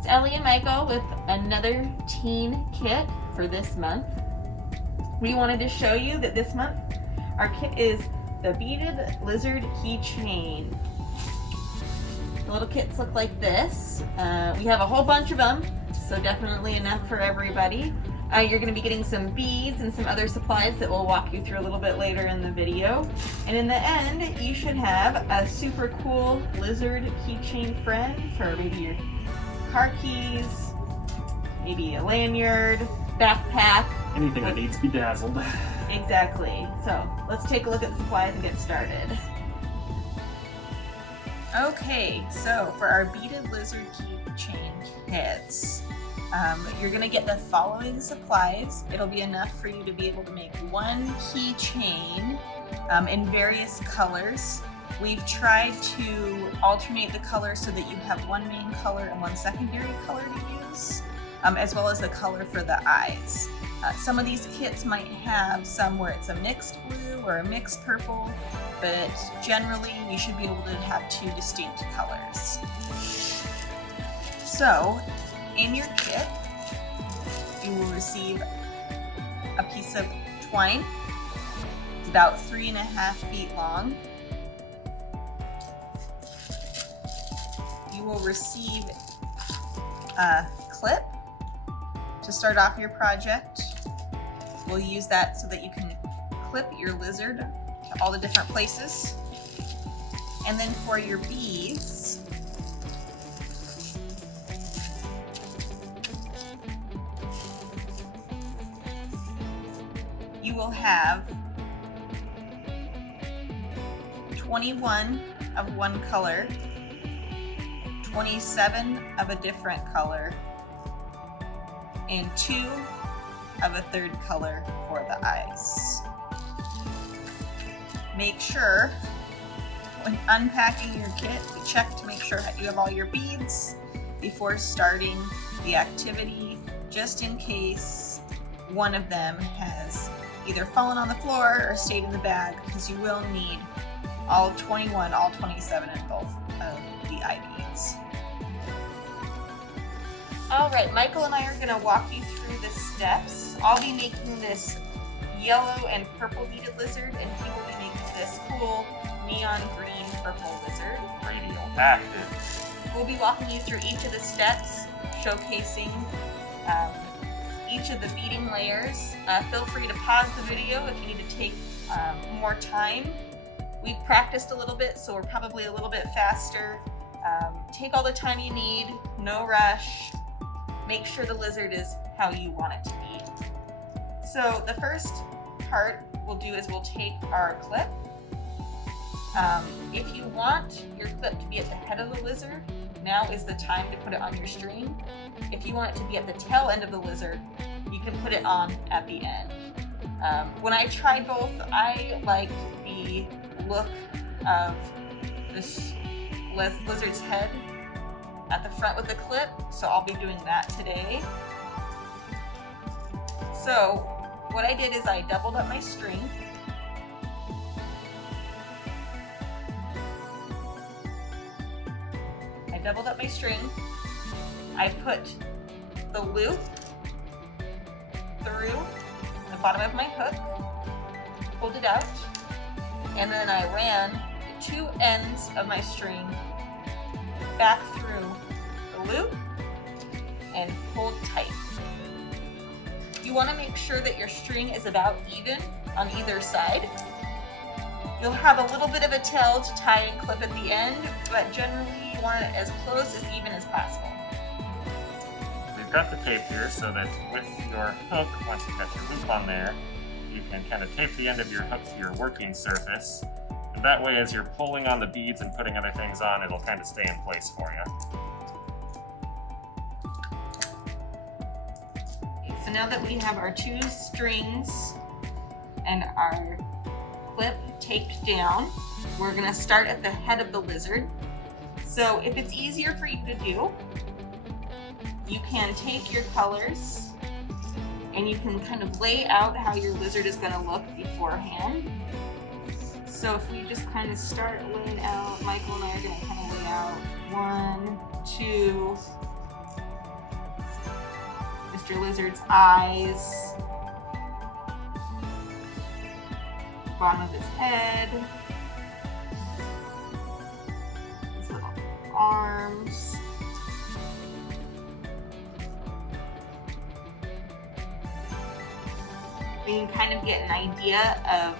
It's Ellie and Michael with another teen kit for this month. We wanted to show you that this month our kit is the Beaded Lizard Keychain. The little kits look like this. We have a whole bunch of them, so definitely enough for everybody. You're going to be getting some beads and some other supplies that we'll walk you through a little bit later in the video. And in the end, you should have a super cool lizard keychain friend for maybe your car keys, maybe a lanyard, backpack. Anything that needs bedazzled. Exactly. So let's take a look at the supplies and get started. Okay, so for our Beaded Lizard Keychain kits, you're going to get the following supplies. It'll be enough for you to be able to make one keychain in various colors. We've tried to alternate the colors so that you have one main color and one secondary color to use, as well as the color for the eyes. Some of these kits might have some where it's a mixed blue or a mixed purple, but generally you should be able to have two distinct colors. So, in your kit, you will receive a piece of twine. It's about 3.5 feet long. You will receive a clip to start off your project. We'll use that so that you can clip your lizard to all the different places. And then for your beads, you will have 21 of one color, 27 of a different color, and 2 of a third color for the eyes. Make sure when unpacking your kit to check to make sure that you have all your beads before starting the activity, just in case one of them has either fallen on the floor or stayed in the bag, because you will need all 21, all 27 in both of the eye beads. Alright, Michael and I are going to walk you through the steps. I'll be making this yellow and purple beaded lizard, and he will be making this cool neon green purple lizard. Radioactive. We'll be walking you through each of the steps, showcasing each of the beading layers. Feel free to pause the video if you need to take more time. We've practiced a little bit, so we're probably a little bit faster. Take all the time you need, no rush. Make sure the lizard is how you want it to be. So the first part we'll do is we'll take our clip. If you want your clip to be at the head of the lizard, now is the time to put it on your string. If you want it to be at the tail end of the lizard, you can put it on at the end. When I tried both, I liked the look of this lizard's head at the front with the clip, so I'll be doing that today. So what I did is I doubled up my string. I put the loop through the bottom of my hook, pulled it out, and then I ran the two ends of my string back through the loop and pulled tight. You want to make sure that your string is about even on either side. You'll have a little bit of a tail to tie and clip at the end, but generally you want it as close as even as possible. We've got the tape here so that with your hook, once you've got your loop on there, you can kind of tape the end of your hook to your working surface. And that way, as you're pulling on the beads and putting other things on, it'll kind of stay in place for you. Okay, so now that we have our two strings and our clip taped down, we're going to start at the head of the lizard. So if it's easier for you to do, you can take your colors and you can kind of lay out how your lizard is going to look beforehand. So if we just kind of start laying out, Michael and I are going to kind of lay out 1, 2, your lizard's eyes, bottom of his head, his little arms. You can kind of get an idea of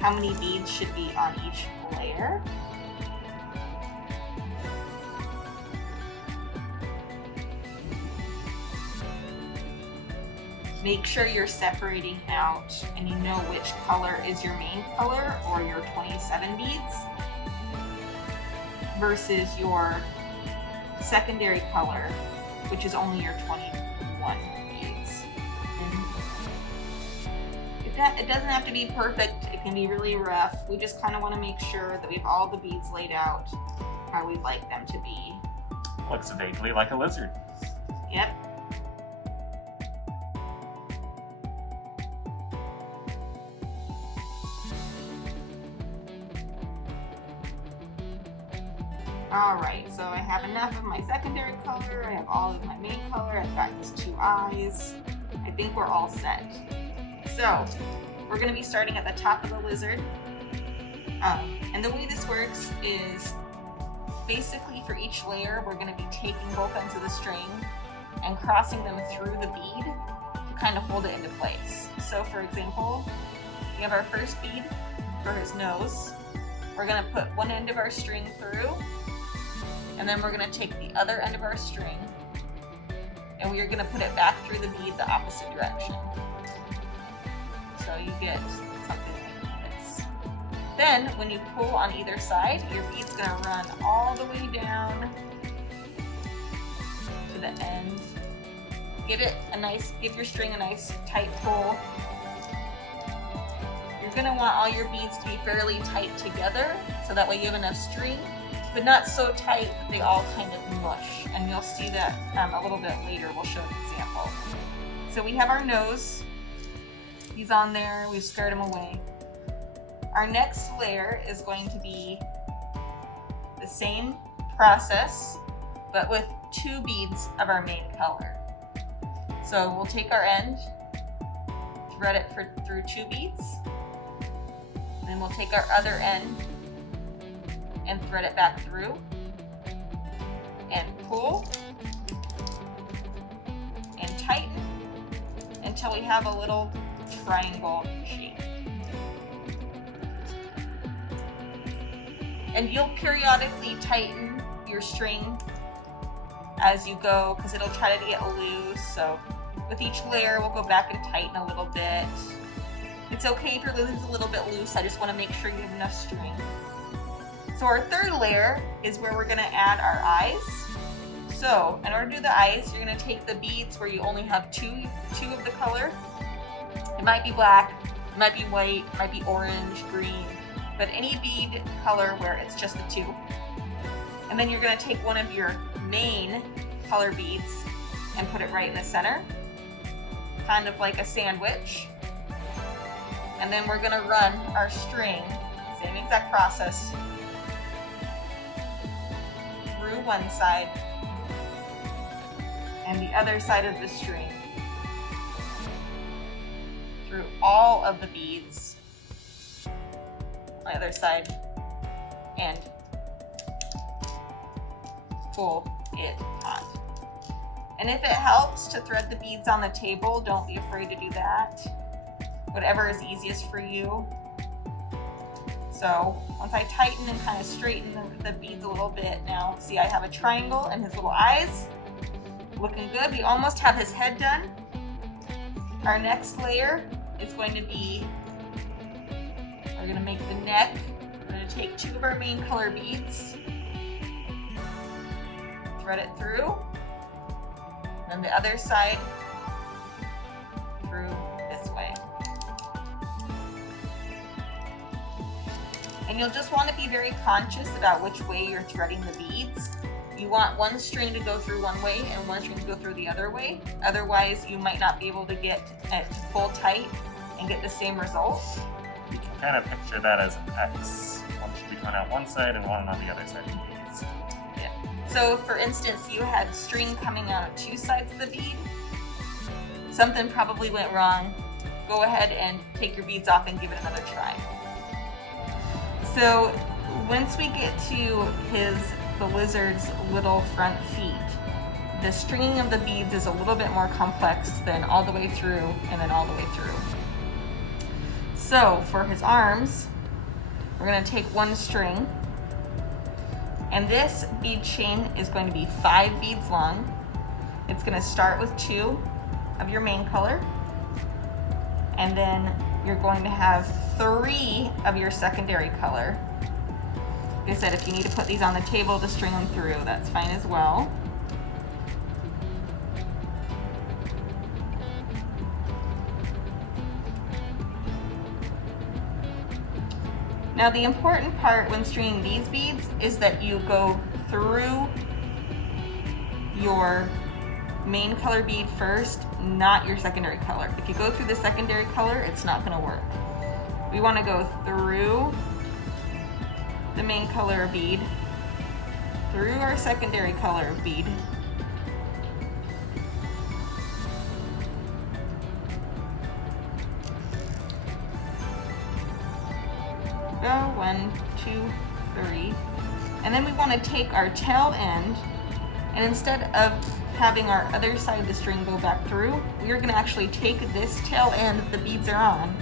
how many beads should be on each layer. Make sure you're separating out and you know which color is your main color or your 27 beads versus your secondary color, which is only your 21 beads. And it doesn't have to be perfect, it can be really rough. We just kind of want to make sure that we have all the beads laid out how we'd like them to be. Looks vaguely like a lizard. Yep. Alright, so I have enough of my secondary color, I have all of my main color, I've got his two eyes. I think we're all set. So, we're going to be starting at the top of the lizard. And the way this works is basically for each layer, we're going to be taking both ends of the string and crossing them through the bead to kind of hold it into place. So for example, we have our first bead for his nose. We're going to put one end of our string through, and then we're going to take the other end of our string and we are going to put it back through the bead the opposite direction. So you get something like this. Then when you pull on either side, your bead's going to run all the way down to the end. Give your string a nice tight pull. You're going to want all your beads to be fairly tight together so that way you have enough string, but not so tight that they all kind of mush. And you'll see that a little bit later. We'll show an example. So we have our nose. He's on there. We've scared him away. Our next layer is going to be the same process, but with two beads of our main color. So we'll take our end, thread it through two beads, then we'll take our other end and thread it back through and pull and tighten until we have a little triangle shape. And you'll periodically tighten your string as you go because it'll try to get loose. So with each layer, we'll go back and tighten a little bit. It's okay if your lizard's a little bit loose. I just want to make sure you have enough string. So our third layer is where we're going to add our eyes. So in order to do the eyes, you're going to take the beads where you only have two of the color. It might be black, it might be white, it might be orange, green, but any bead color where it's just the two. And then you're going to take one of your main color beads and put it right in the center, kind of like a sandwich. And then we're going to run our string, same exact process, through one side and the other side of the string, through all of the beads on the other side, and pull it on. And if it helps to thread the beads on the table, don't be afraid to do that. Whatever is easiest for you. So once I tighten and kind of straighten the beads a little bit, now see I have a triangle and his little eyes. Looking good. We almost have his head done. Our next layer is going to be, we're going to make the neck. We're going to take two of our main color beads, thread it through, and the other side through this way. And you'll just want to be very conscious about which way you're threading the beads. You want one string to go through one way and one string to go through the other way. Otherwise, you might not be able to get it to pull tight and get the same result. You can kind of picture that as an X. One should be going out one side and one on the other side of the beads. Yeah. So for instance, you had string coming out of two sides of the bead. something probably went wrong, go ahead and take your beads off and give it another try. So once we get to the lizard's little front feet, the stringing of the beads is a little bit more complex than all the way through and then all the way through. So for his arms, we're going to take one string, and this bead chain is going to be 5 beads long. It's going to start with 2 of your main color, and then you're going to have 3 of your secondary color. Like I said, if you need to put these on the table to string them through, that's fine as well. Now the important part when stringing these beads is that you go through your main color bead first, not your secondary color. If you go through the secondary color, it's not going to work. We want to go through the main color bead, through our secondary color bead, go 1, 2, 3, and then we want to take our tail end, and instead of having our other side of the string go back through, we are going to actually take this tail end that the beads are on,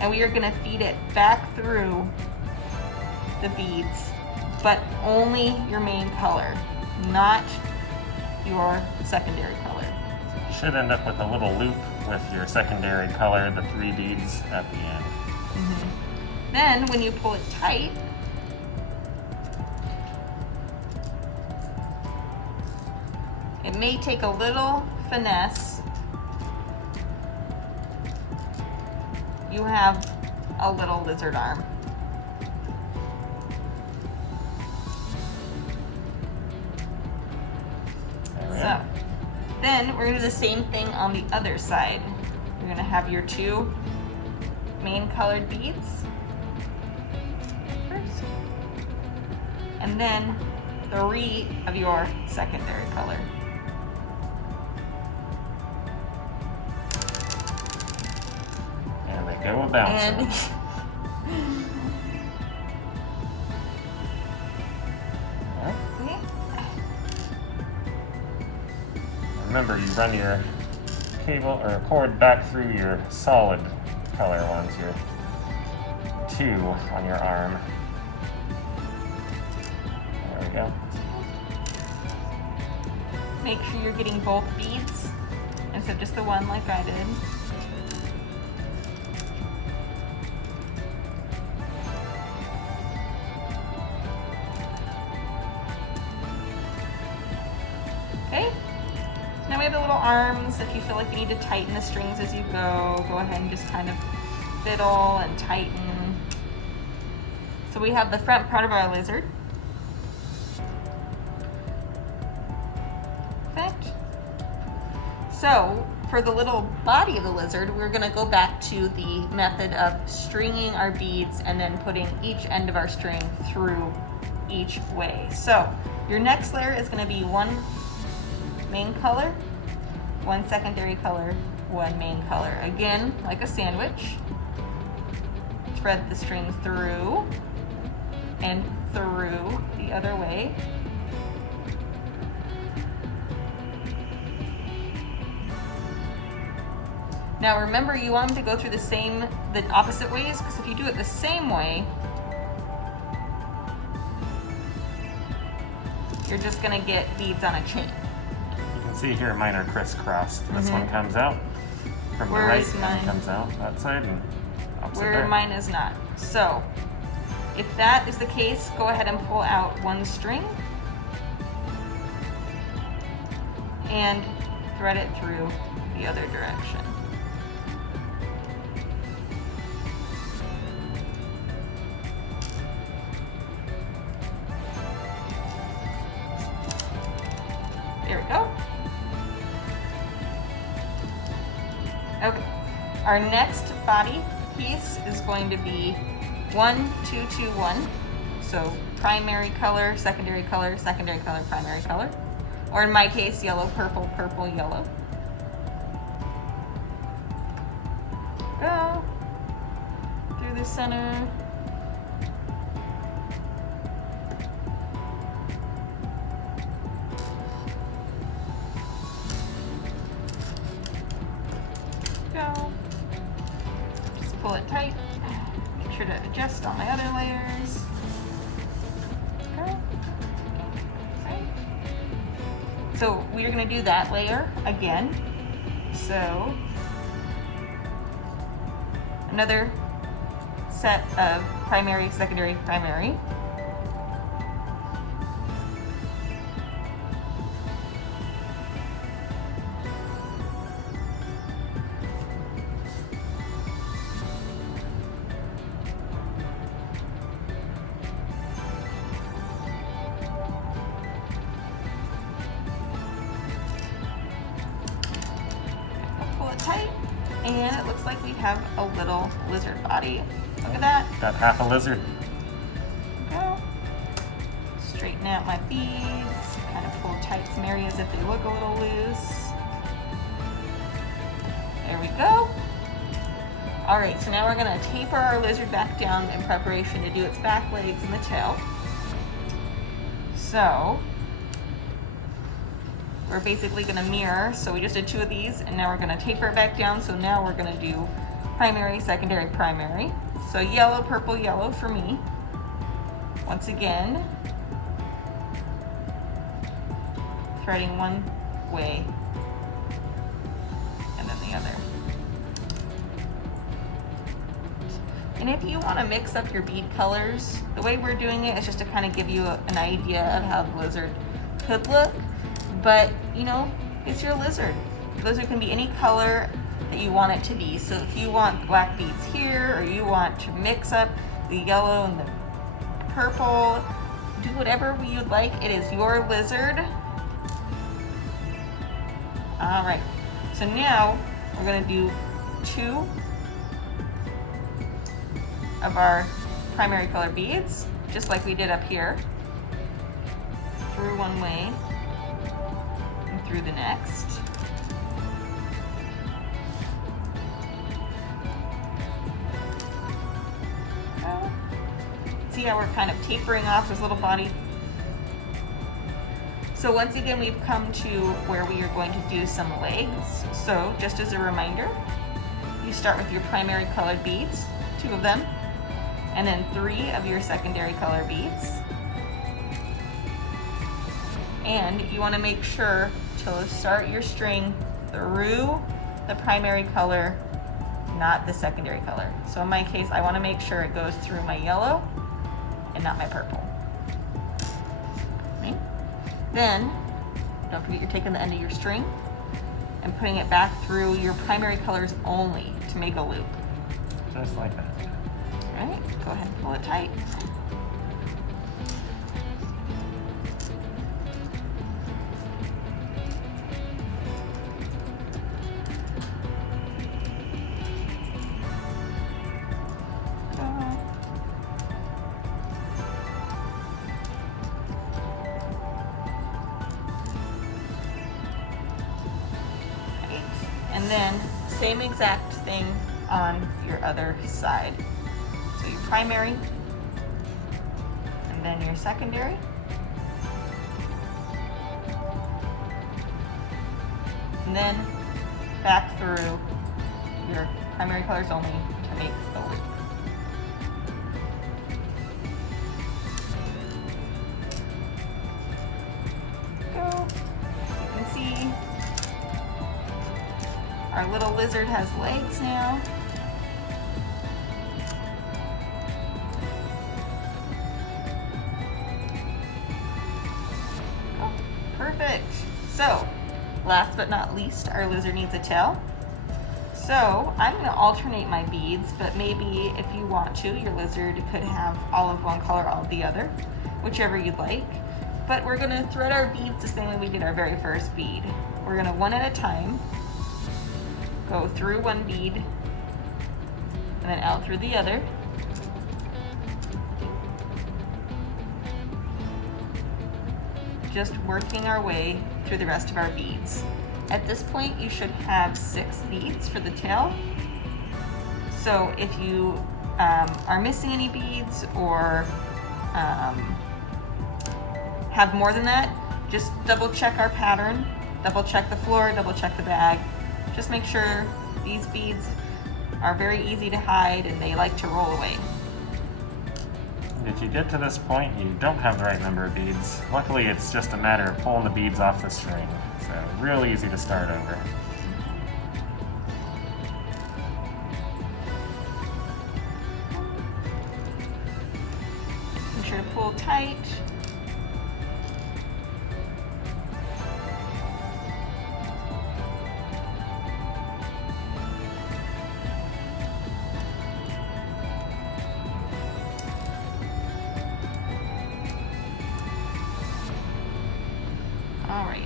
and we are going to feed it back through the beads, but only your main color, not your secondary color. You should end up with a little loop with your secondary color, the 3 beads at the end. Then when you pull it tight, it may take a little finesse. You have a little lizard arm. So then we're going to do the same thing on the other side. You're going to have your 2 main colored beads first, and then 3 of your secondary color. There they go, a bouncing. Remember, you run your cable or cord back through your solid color ones, your 2 on your arm. There we go. Make sure you're getting both beads instead of just the one like I did. Okay. Now we have the little arms. If you feel like you need to tighten the strings as you go ahead and just kind of fiddle and tighten. So we have the front part of our lizard. Perfect. So for the little body of the lizard, we're going to go back to the method of stringing our beads and then putting each end of our string through each way. So your next layer is going to be 1 main color, 1 secondary color, 1 main color. Again, like a sandwich. Thread the string through and through the other way. Now remember, you want them to go through the opposite ways, because if you do it the same way, you're just going to get beads on a chain. See here, mine are crisscrossed. This one comes out from the right, and comes out that side, and opposite where there. Mine is not. So if that is the case, go ahead and pull out 1 string and thread it through the other direction. There we go. Okay, our next body piece is going to be 1, 2, 2, 1. So primary color, primary color, primary color. Or in my case, yellow, purple, purple, yellow. go. Through the center. Go. Just pull it tight. Make sure to adjust on my other layers. Go. Right. So we're going to do that layer again. So another set of primary, secondary, primary. Pull it tight, and it looks like we have a little lizard body. Look at that. Got half a lizard. Go. Straighten out my beads. Kind of pull tight some areas if they look a little loose. There we go. All right, so now we're gonna taper our lizard back down in preparation to do its back legs and the tail. So we're basically gonna mirror. So we just did 2 of these, and now we're gonna taper it back down. So now we're gonna do primary, secondary, primary. So yellow, purple, yellow for me. Once again, threading one way and then the other. And if you want to mix up your bead colors, the way we're doing it is just to kind of give you an idea of how the lizard could look. But, you know, it's your lizard. Your lizard can be any color that you want it to be. So if you want black beads here, or you want to mix up the yellow and the purple, do whatever you'd like. It is your lizard. All right, so now we're gonna do 2 of our primary color beads, just like we did up here. Through one way and through the next. See how we're kind of tapering off this little body? So once again, we've come to where we are going to do some legs. So just as a reminder, you start with your primary colored beads, 2 of them, and then 3 of your secondary color beads. And you want to make sure to start your string through the primary color, not the secondary color. So in my case, I want to make sure it goes through my yellow and not my purple. Okay. Then, don't forget you're taking the end of your string and putting it back through your primary colors only to make a loop. Just like that. All right, go ahead and pull it tight. And then same exact thing on your other side. So your primary, and then your secondary. And then back through your primary colors only to make the loop. Go. You can see our little lizard has legs now. Oh, perfect. So, last but not least, our lizard needs a tail. So, I'm going to alternate my beads, but maybe if you want to, your lizard could have all of one color, all of the other, whichever you'd like. But we're going to thread our beads the same way we did our very first bead. We're going to one at a time go through one bead and then out through the other. Just working our way through the rest of our beads. At this point, you should have 6 beads for the tail. So if you are missing any beads or have more than that, just double check our pattern, double check the floor, double check the bag. Just make sure these beads are very easy to hide and they like to roll away. If you get to this point, you don't have the right number of beads. Luckily, it's just a matter of pulling the beads off the string. So, real easy to start over. Make sure to pull tight. All right,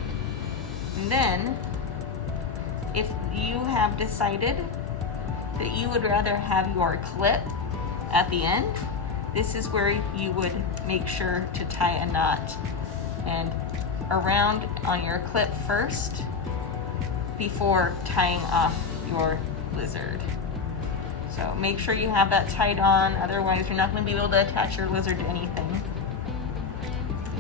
and then if you have decided that you would rather have your clip at the end, this is where you would make sure to tie a knot and around on your clip first before tying off your lizard. So make sure you have that tied on, otherwise you're not going to be able to attach your lizard to anything.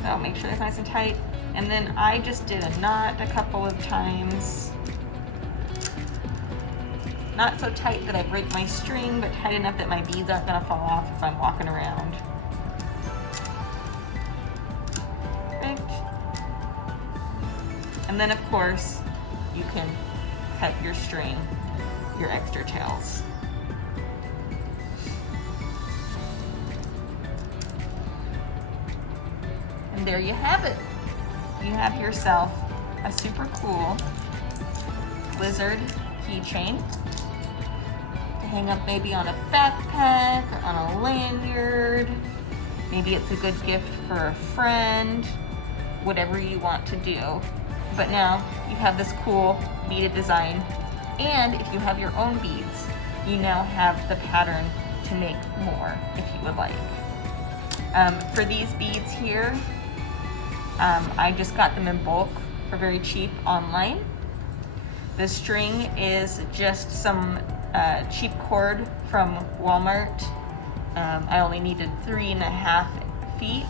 So make sure it's nice and tight. And then I just did a knot a couple of times. Not so tight that I break my string, but tight enough that my beads aren't gonna fall off if I'm walking around. Perfect. And then of course, you can cut your string, your extra tails. And there you have it. You have yourself a super cool lizard keychain to hang up maybe on a backpack or on a lanyard. Maybe it's a good gift for a friend, whatever you want to do. But now you have this cool beaded design, and if you have your own beads, you now have the pattern to make more if you would like. For these beads here, I just got them in bulk for very cheap online. The string is just some cheap cord from Walmart. I only needed 3.5 feet,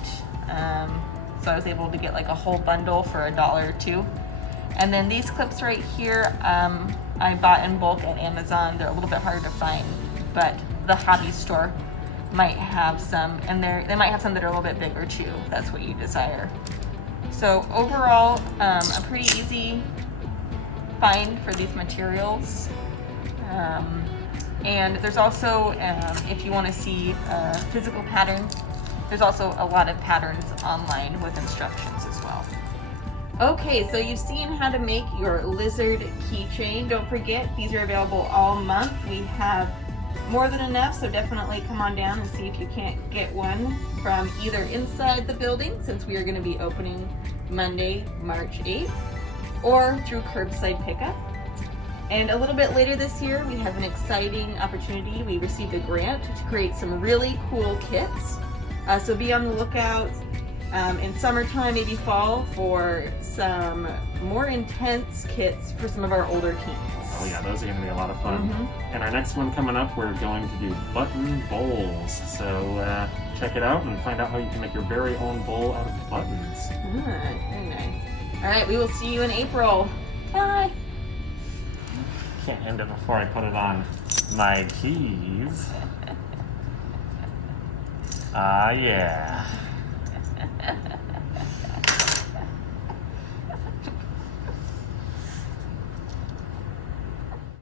so I was able to get like a whole bundle for $1 or $2. And then these clips right here, I bought in bulk at Amazon. They're a little bit harder to find, but the hobby store might have some, and they might have some that are a little bit bigger too, if that's what you desire. So overall, a pretty easy find for these materials. And there's also, if you want to see physical patterns, there's also a lot of patterns online with instructions as well. Okay, so you've seen how to make your lizard keychain. Don't forget, these are available all month. We have more than enough, so definitely come on down and see if you can't get one from either inside the building, since we are going to be opening Monday, March 8th, or through curbside pickup. And a little bit later this year, we have an exciting opportunity. We received a grant to create some really cool kits. So be on the lookout in summertime, maybe fall, for some more intense kits for some of our older teens. Oh yeah, those are going to be a lot of fun. Mm-hmm. And our next one coming up, we're going to do button bowls. So check it out and find out how you can make your very own bowl out of buttons. Very nice. All right, we will see you in April. Bye. Can't end it before I put it on my keys. Ah, yeah.